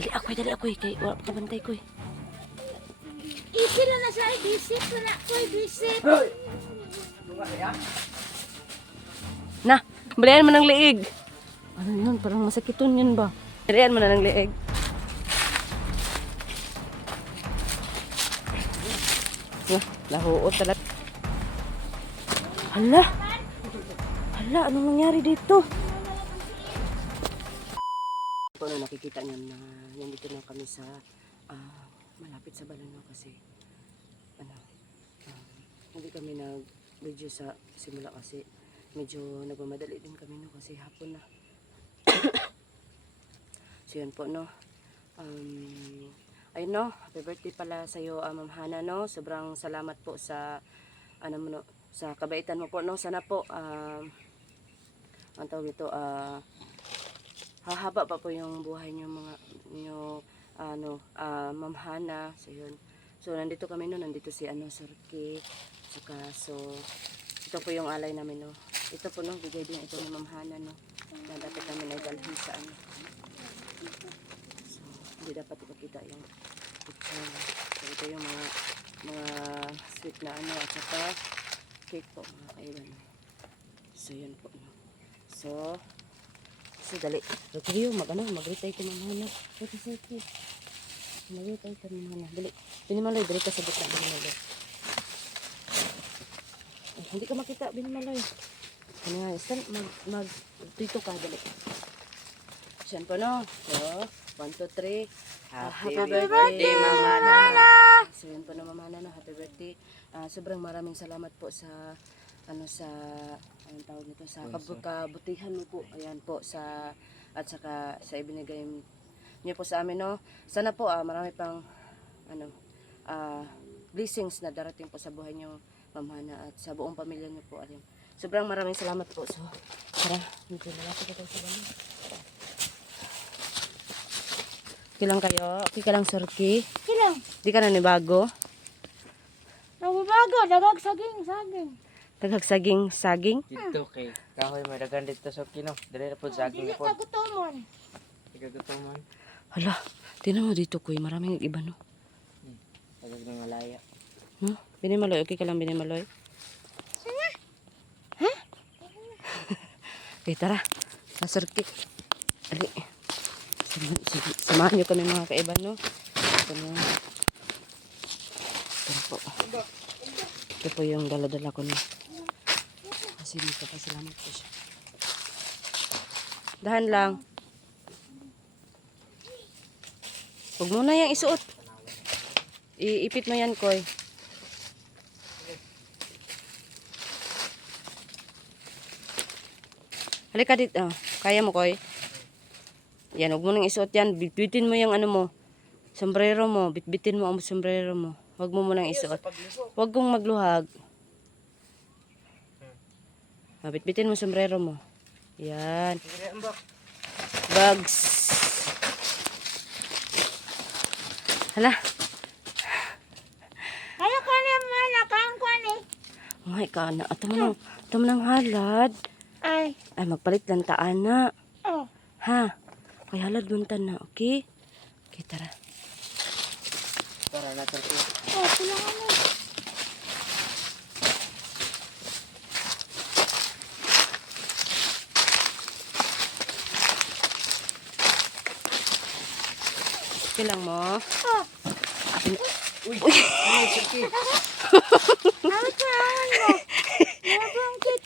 Dali ako. Kay wala pa kabantay ko. Isi na na siya. Bisip na ko. Bisip. Na, balian mo ng liig. Ano yun? Parang masakiton yun ba? Balian mo na ng liig. Lahuot talaga. Hala, anong nangyari dito? Ito na nakikita niyo na nandito na kami sa malapit sa Balanaw kasi hindi kami nag-video sa simula kasi medyo nagmamadali din kami no kasi hapon na. So yun po no. Ayun no, happy birthday pala sa iyo Ma'am Hana no. Sobrang salamat po sa sa kabaitan mo po no. Sana po ang tawag ito hahaba pa po yung buhay niyo mga Ma'am Hana. So yun. So nandito kami no, nandito si Sorky. Saka so ito po yung alay namin no. Ito po no, bigay din ito ni Ma'am Hana no. Na dapat namin ay dalhin sa So hindi dapat ipakita yung so ito yung mga sweet na at saka cake po mga kaiban. So yun po no. So dali. Rugriyo mag-retay ko Ma'am Hana. Sige. Mag-retay ka Ma'am Hana. Dali. Binimaloy, dali ka sa bukla Binimaloy. Hindi ka makita Binimaloy. Ano nga, mag-tito ka, dali. Siyan po no. So, 1, 2, 3. Happy birthday, Mama Nana. So, yun po na Mama Nana. Happy birthday. Sobrang maraming salamat po sa anong tawag nito, sa kabutihan mo po. Ayan po, at saka sa ibinigay niyo po sa amin, no. Sana po, marami pang, blessings na darating po sa buhay niyo, Ma'am Hana, at sa buong pamilya niyo po. Ayan. Sobrang maraming salamat po. So, tara, dito malapit ka tayo sa bahay. Okay lang kayo? Okay ka lang, Sorky? Okay lang. Di ka na nibago? Nababago. Dagag saging. Saging? Dito kay kahoy may dagan dito sa kino. Dili na po saging Dili po. kagutomon. Ikagutuman. Hala, tinan mo dito, Kuy. Maraming iba, no? Dagag ng malaya. No? Binimaloy, okay ka lang, Binimaloy? Sana. Ha? Okay, tara. Sorky. Ali. Samahan niyo kami mga kaiban, no? Ito po. Ito po yung dala-dala ko, no? Kasi magpapasalamat po siya. Dahan lang. Huwag mo na yung isuot. Iipit mo yan, Koy. Halika dito. Kaya mo, Koy? Yan, huwag mo nang isuot yan. Bitbitin mo yung sombrero mo. Bitbitin mo ang sombrero mo. Huwag mo munang isuot. Huwag kong magluhag. Bitbitin mo sombrero mo. Yan. Bags. Hala. Kaya ko na malakang ko ni. Ay, kana. Ito mo nang halad. Ay. Ay, magpalit lang taan na. Oh. Ha? Kaya halad buntan na, okay? Okay, tara. Para na to. Oh, kailangan mo. Okay lang mo. Oh. Uy. Ano Sorky? Ano kailangan mo? Nabangkit.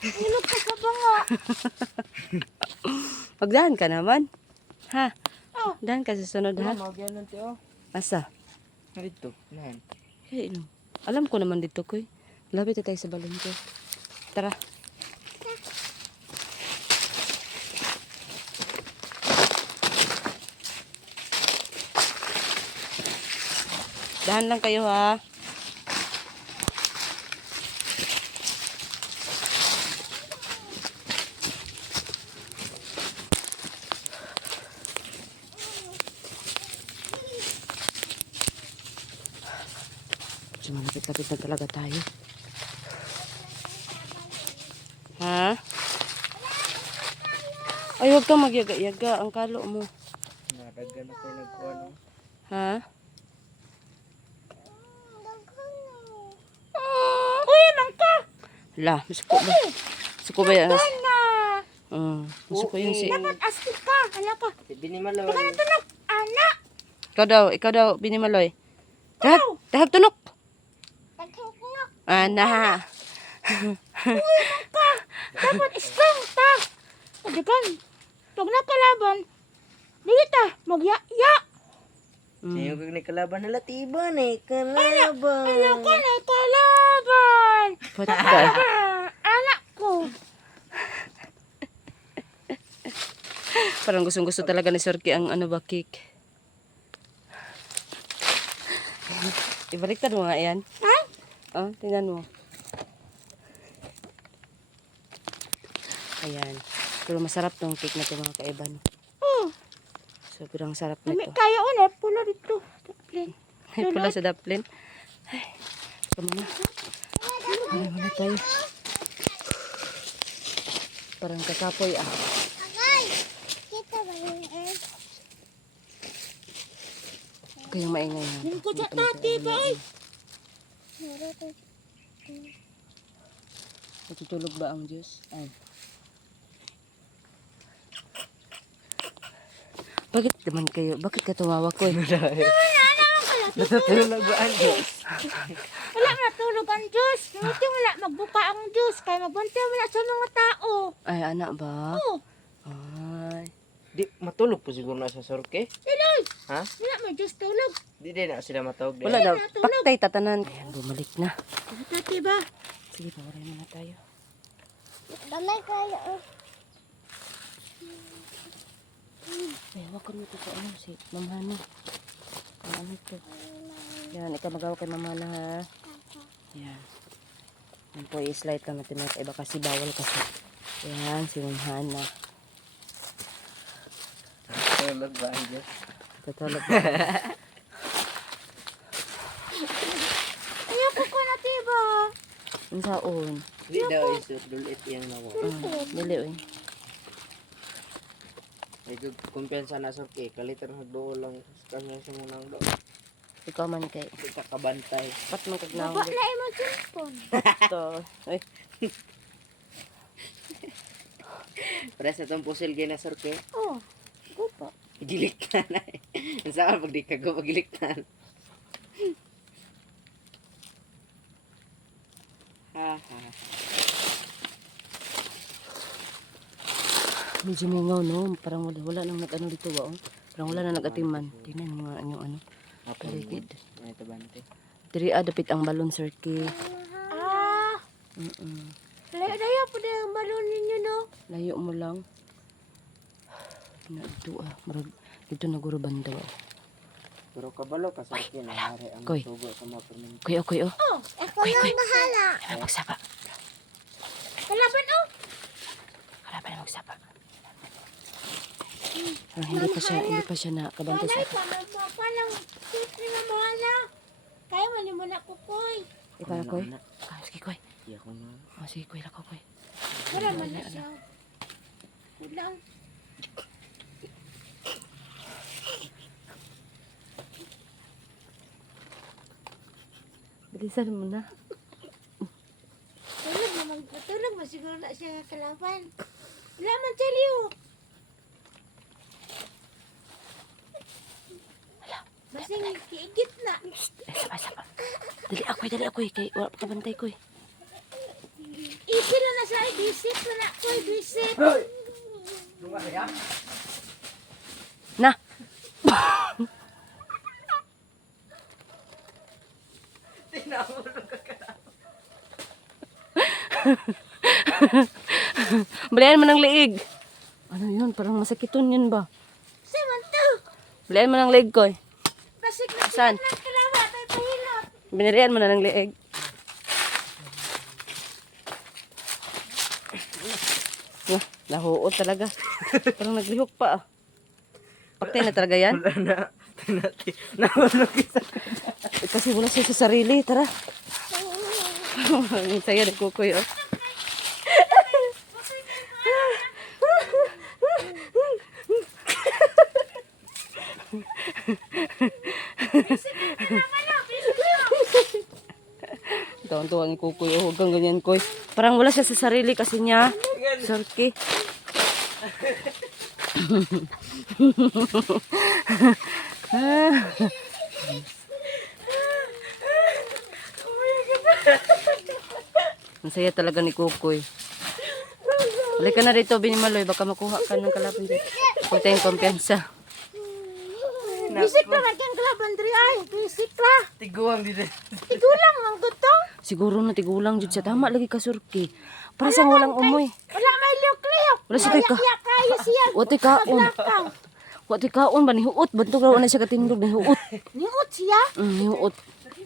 Ilog ka sa banga. Pagdahan ka naman. Ha? Oh. Dahan ka sa sunod, ha? Magyan lang tiyo. Asa? Dito. Nan. Hey, no. Alam ko naman dito, Koy. Lapit na tayo sa balon ko. Tara. Dahan lang kayo, ha? Malapit-lapit na talaga tayo. Ha? Ay, huwag kang magyaga-yaga. Ang kalo mo. Nadagan na tayo nagkuha no. Ha? Uy, mangka! Hala, masuko ba? Masuko ba yan? Ana! Masuko yun si... Dapat astig ka. Hala ka. Binimaloy. Ika na tunok. Ana! Ikaw daw, Binimaloy. Dahag tunok. Tagtunok. Ana. Dapat strong ta. Pagdagan. Pag nakalaban, dili ta. Magya-ya. Sino kag ni kalaban nila tiba ni kalaban. Ano ka na kalaban? Patay. Anak ko. Parang gustong-gusto talaga ni Sorky ang ano ba, cake. Ibaliktad mo nga yan. Ha? Oh, tingnan mo. Ayan. Pero masarap tong cake na ito mga kaiban. Oh. Sobrang sarap Kami nito. kaya una. Pula dito. Plain. Ay, pula sa daplin. Ay, tama na. Ay, muna tayo. Parang kakapoy ah. Agay! Kita ba yun eh? Kayong maingay ha. Yung ko sa tati ba eh? Natutulog ba ang Diyos? Ay. Bakit naman kayo? Bakit ka tumawa ko eh? Natutulog ba ang Diyos? Wala matulog ang Diyos. Hindi wala magbuka ang Diyos. Kaya magbantay mo na sa mga tao. Ay, anak ba? Oh, Ay. Di matulog po siguro na sa Sorke. Siloy! Ha? Wala may Diyos tulog. Di din na sila matawag din. Wala daw. Paktay tatanan. Ayan, bumalik na. Tati ba? Sige, pawaray muna tayo. Damay kayo. Ay, hawakan mo ito sa ano, si Mamhana. Ano ito? Yan, ikaw magawa kay Mamhana ha. Yan. Yan po, i-slide ka natin at iba kasi bawal kasi. Yan, si Mamhana. Tulog ba ang Diyos? Tutulog. Ayoko ko na tiba. Ang saon. Di daw isot dulit yung nawa. Dili, oy. Ay kumpiyansa na Sorke. Kalitan magduo lang kami sa munang do. Ikaw man kay. Di ka kabantay. Pat man kag Baba naon. na imo cellphone. Ito. Ay, Para sa itong pusil gina Sorke. Oh, gupa. Giliktan na eh. Ang saan pag di ka go pagiliktan. Ha ha. medyo mingaw no. Parang wala nang nag-ano dito ba oh. Parang wala na nag-atiman. Tingnan mo nga ano. Paligid. May tabante. Diri dapit ang balon, Sorky. Ah, layo po na yung balon ninyo no. Layo mo lang. Na ito marag dito na guro banda ba. Pero kabalo ka Sorke na hari ang Koy. tubo sa mga perminto. Kuy. Oh, ako yung bahala. Ay, magsapa. Kalaban oh. Kalaban na magsapa. Hindi pa siya na kabanta Nanay sa. pa palang sipri na bahala. Kaya mali mo na kukoy. Ikaw koy. Sige koy. Iya ko na. Oh, sige koy lakaw koy. Wala man na siya. Kulang. Bilisan mo na. Tulog mo siguro na siya kalaban. Wala man siya liyo. Basing kiigit na. Sapa. Dali ako'y kay wala pa kabantay koy. Isip na siya. Bisip na ko. Bisip. Na. Balian mo ng liig. Ano yun? Parang masakiton yun ba? Samanto. Balian mo ng liig koy. Basig na Saan? siya na kalaban. Tayo pahilap. Binirian mo na ng liig. Nahuot talaga. Parang naglihok pa ah. Paktay na talaga yan. Wala na. Tinati. Nahulog isa. Kasi wala siya sa sarili. Tara. Ang saya ni Kukoy oh. Tuwang-tuwa ni Kukoy. Oh, huwag kang ganyan, Koy. Parang wala siya sa sarili kasi niya. Sorky. Ang saya talaga ni Kukoy. Balik ka na rito, Binimaloy. Baka makuha ka ng kalaban dito. Huwag tayong kumpiyansa. Bisik na kang kalaban diri ay. Bisik la. Tiguang dito. Tigulang ang gusto. Siguro na tigulang jud siya. Tama lagi ka, Surky. Para siyang walang umoy. Wala may liok-liok. Wala siya tayo ka. Kaya kayo siya. Wati kaon. Maglakaw. Wati kaon ba? Nihuot. Bantog raw na siya katindog. Nihuot. Niut siya. Nihuot.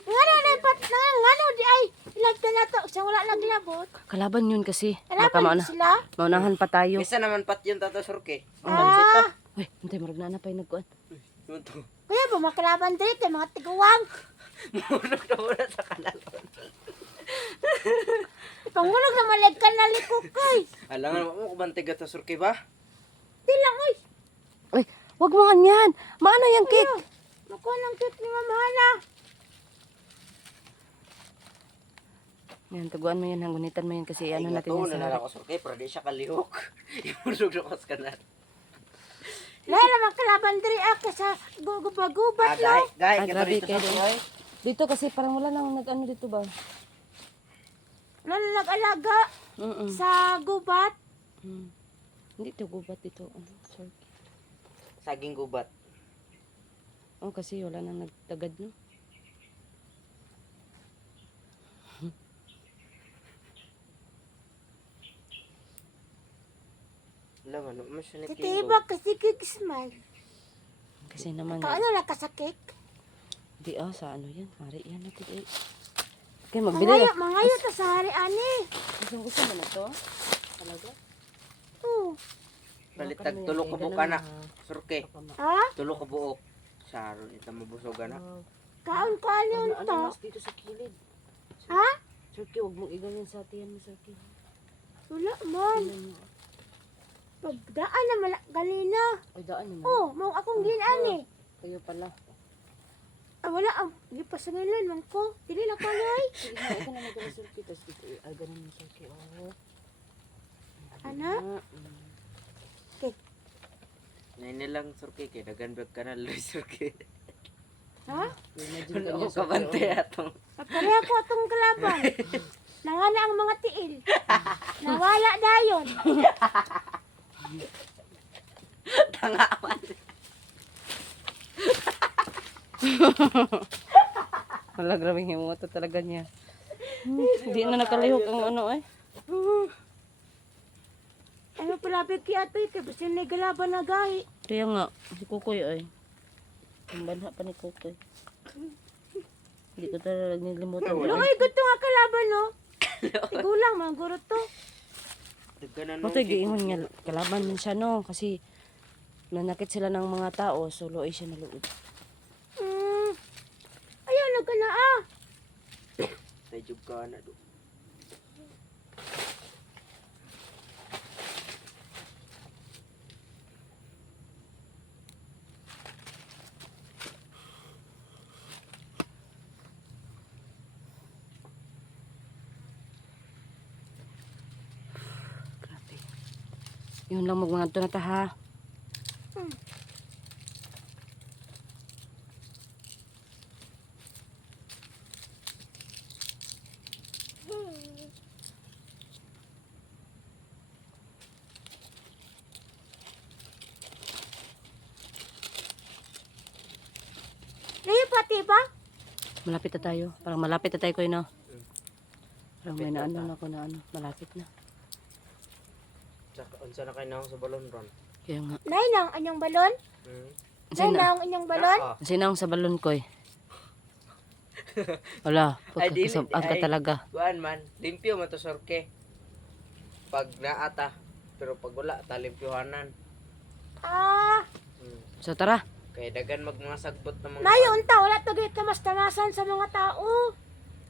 Ngano na pat na ngano di ay. Ilagta na to. Siya wala naglabot. Kalaban yun kasi. Baka Alaban mauna. sila. Maunahan pa tayo. Isa naman pat yun tato Surke. Ah. Uy, hintay marag na pa yung nagkuhan. Ito. Kaya ba makalaban dito mga tiguwang. Murog na muna sa kanalon. Pangulog na malag ka na likukoy. Alam nga mo kubantiga to Surke ba? Tilang oy. Uy, wag mo ganyan. Maano yung cake? Makuha ng cute ni Mamahana. Yan, taguan mo yan. Hangunitan mo yan kasi ano natin yan na sa... ako Surke, pero di siya kalihok. Imurog na ko sa kanal. Lahat naman kalaban diri ako sa guguba-gubat no. Gay, Ah, kita grabe dito kayo. Surke. Dito kasi parang wala nang nag-ano dito ba? Wala na nag-alaga sa gubat. Hindi ito gubat dito. Ano, sorry. Saging gubat. Oh, kasi wala nang nagtagad, no? Alam ano, mas siya Titiba kasi cake smile. Kasi naman, Kaano na ka sa cake? di sa ano yan. Hari yan natin eh. Okay, magbili. Mangayo ta sa hari ani. Gusto mo na to? Talaga? Oo. Balitag tulo ko buok anak. Surke, Ha? tulo ko buok. Sharon, ito mabusog anak. Kaon ka ano Ano, to? mas dito sa kilid. Ha? Surky, huwag mong iganyan sa tiyan mo, Surky. Wala man. Pagdaan na galina. Ay, daan naman. Oh, mo akong ginani. Kayo pala. Ah, wala ang gipasangilan man ko. Dili na kaloy. Sige nga, ito na nagdala, Surky. Tapos dito, ay, ganun mo, Surky. Oh. Ana? Naini lang Surke, kay dagan bag kanal Surke. Ha? Imagine Ano ko kabante atong. Pareha ko atong kalaban. Nangana ang mga tiil. Nawala dayon. Tangawan. Wala, grabing himuto talaga niya. Hindi na nakalihok ang ano eh. Ano pala bigki ato ito? Basta yung nagalaban na gahi. Kaya nga, si Kukoy ay. Ang banha pa ni Kukoy. Hindi ko talaga nilimutan. Lungay gusto nga kalaban no. Tigulang mga guro to. Dagana no. Matoy, giingon nga kalaban man siya no. Kasi nanakit sila ng mga tao. So, loay siya na luod. Ayaw na ka na ah. Tajog ka na do. Grabe. Yun lang magmanganto na ta ha. Layo pati ba? Malapit na tayo. Parang malapit na tayo ko no. Parang may naano na ako na ano. Malapit na. Tsaka unsa na kay naong sa balon ron. Kaya nga. Nay nang anyong balon? Nay Sina, nang anyong balon? sinang sa balon ko eh. Wala. Ay, dili, Pagkakasabag ka ay. talaga. Kuan man, limpyo man to Surke. Pag naata, pero pag wala ta limpyohanan. Ah, So tara. Kay dagan mag mga sagbot na mga. nay unta wala to gayud tamas-tamasan sa mga tao.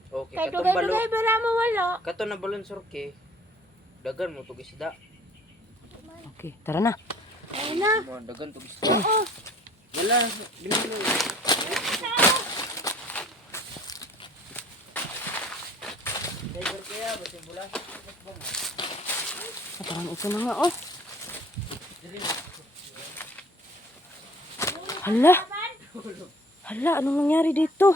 Okay, Kay katong balon. dugay-dugay bara mo wala. Kato na balon Surke. Dagan mo tug isda. Okay, tara na. Ay na. Mo dagan tug isda. Oo. Wala, binulo. Driver kaya, basta bulas. Parang ito na nga, oh. Hala. Hala, anong nangyari dito?